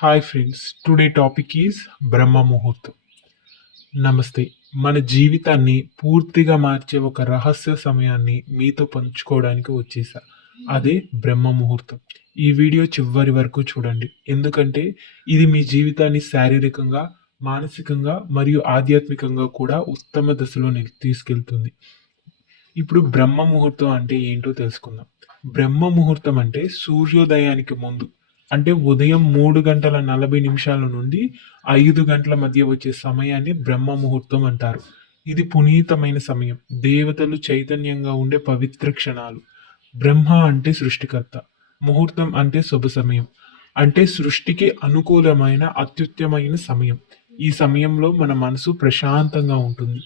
Hi friends, today topic is బ్రహ్మ ముహూర్తం. నమస్తే. మన జీవితాన్ని పూర్తిగా మార్చే ఒక రహస్య సమయాన్ని మీతో పంచుకోవడానికి వచ్చేసా. అదే బ్రహ్మ ముహూర్తం. ఈ వీడియో చివరి వరకు చూడండి. ఎందుకంటే ఇది మీ జీవితాన్ని శారీరకంగా, మానసికంగా మరియు ఆధ్యాత్మికంగా కూడా ఉత్తమ దశలో తీసుకెళ్తుంది. ఇప్పుడు బ్రహ్మ ముహూర్తం అంటే ఏంటో తెలుసుకుందాం. బ్రహ్మ ముహూర్తం అంటే సూర్యోదయానికి ముందు, అంటే ఉదయం 3 గంటల 40 నిమిషాల నుండి 5 గంటల మధ్య వచ్చే సమయాన్ని బ్రహ్మ ముహూర్తం అంటారు. ఇది పునీతమైన సమయం, దేవతలు చైతన్యంగా ఉండే పవిత్ర క్షణాలు. బ్రహ్మ అంటే సృష్టికర్త, ముహూర్తం అంటే శుభ సమయం, అంటే సృష్టికి అనుకూలమైన అత్యుత్తమైన సమయం. ఈ సమయంలో మన మనసు ప్రశాంతంగా ఉంటుంది,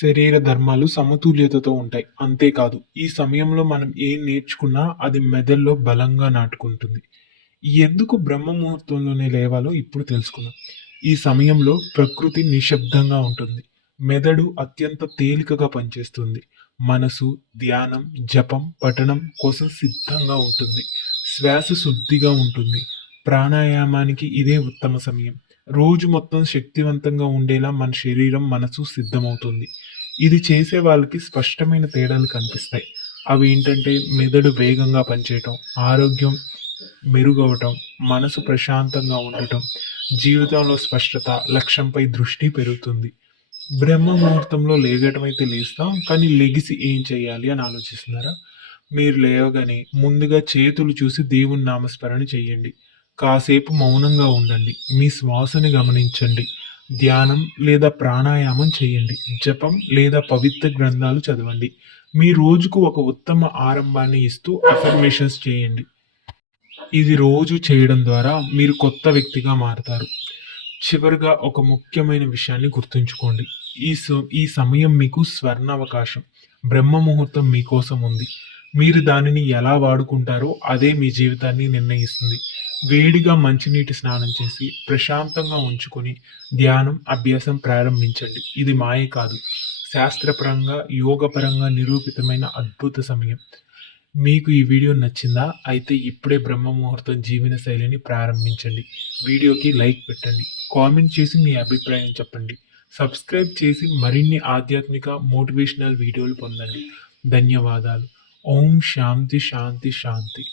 శరీర ధర్మాలు సమతుల్యతతో ఉంటాయి. అంతేకాదు, ఈ సమయంలో మనం ఏం నేర్చుకున్నా అది మెదడులో బలంగా నాటుకుంటుంది. ఎందుకు బ్రహ్మ ముహూర్తంలోనే లేవాలో ఇప్పుడు తెలుసుకుందాం. ఈ సమయంలో ప్రకృతి నిశ్శబ్దంగా ఉంటుంది, మెదడు అత్యంత తేలికగా పనిచేస్తుంది, మనసు ధ్యానం, జపం, పఠనం కోసం సిద్ధంగా ఉంటుంది, శ్వాస శుద్ధిగా ఉంటుంది. ప్రాణాయామానికి ఇదే ఉత్తమ సమయం. రోజు మొత్తం శక్తివంతంగా ఉండేలా మన శరీరం, మనసు సిద్ధమవుతుంది. ఇది చేసే వాళ్ళకి స్పష్టమైన తేడాలు కనిపిస్తాయి. అవి ఏంటంటే మెదడు వేగంగా పనిచేయటం, ఆరోగ్యం మెరుగవటం, మనసు ప్రశాంతంగా ఉండటం, జీవితంలో స్పష్టత, లక్ష్యంపై దృష్టి పెరుగుతుంది. బ్రహ్మ ముహూర్తంలో లేగటం అయితే లేస్తాం, కానీ లెగిసి ఏం చేయాలి అని ఆలోచిస్తున్నారా? మీరు లేవగానే ముందుగా చేతులు చూసి దేవుని నామస్మరణ చేయండి. కాసేపు మౌనంగా ఉండండి, మీ శ్వాసని గమనించండి. ధ్యానం లేదా ప్రాణాయామం చేయండి. జపం లేదా పవిత్ర గ్రంథాలు చదవండి. మీ రోజుకు ఒక ఉత్తమ ఆరంభాన్ని ఇస్తూ అఫర్మేషన్స్ చేయండి. ఇది రోజు చేయడం ద్వారా మీరు కొత్త వ్యక్తిగా మారతారు. చివరిగా ఒక ముఖ్యమైన విషయాన్ని గుర్తుంచుకోండి. ఈ సమయం మీకు స్వర్ణావకాశం. బ్రహ్మ ముహూర్తం మీకోసం ఉంది. మీరు దానిని ఎలా వాడుకుంటారో అదే మీ జీవితాన్ని నిర్ణయిస్తుంది. వేడిగా మంచినీటి స్నానం చేసి ప్రశాంతంగా ఉంచుకొని ధ్యానం, అభ్యాసం ప్రారంభించండి. ఇది మాయ కాదు, శాస్త్రపరంగా, యోగపరంగా నిరూపితమైన అద్భుత సమయం. మీకు ఈ వీడియో నచ్చిందా? అయితే ఇప్పుడే బ్రహ్మ ముహూర్తం జీవన శైలిని ప్రారంభించండి. వీడియోకి లైక్ పెట్టండి, కామెంట్ చేసి మీ అభిప్రాయం చెప్పండి, సబ్స్క్రైబ్ చేసి మరిన్ని ఆధ్యాత్మిక మోటివేషనల్ వీడియోలు పొందండి. ధన్యవాదాలు. ఓం శాంతి శాంతి శాంతి.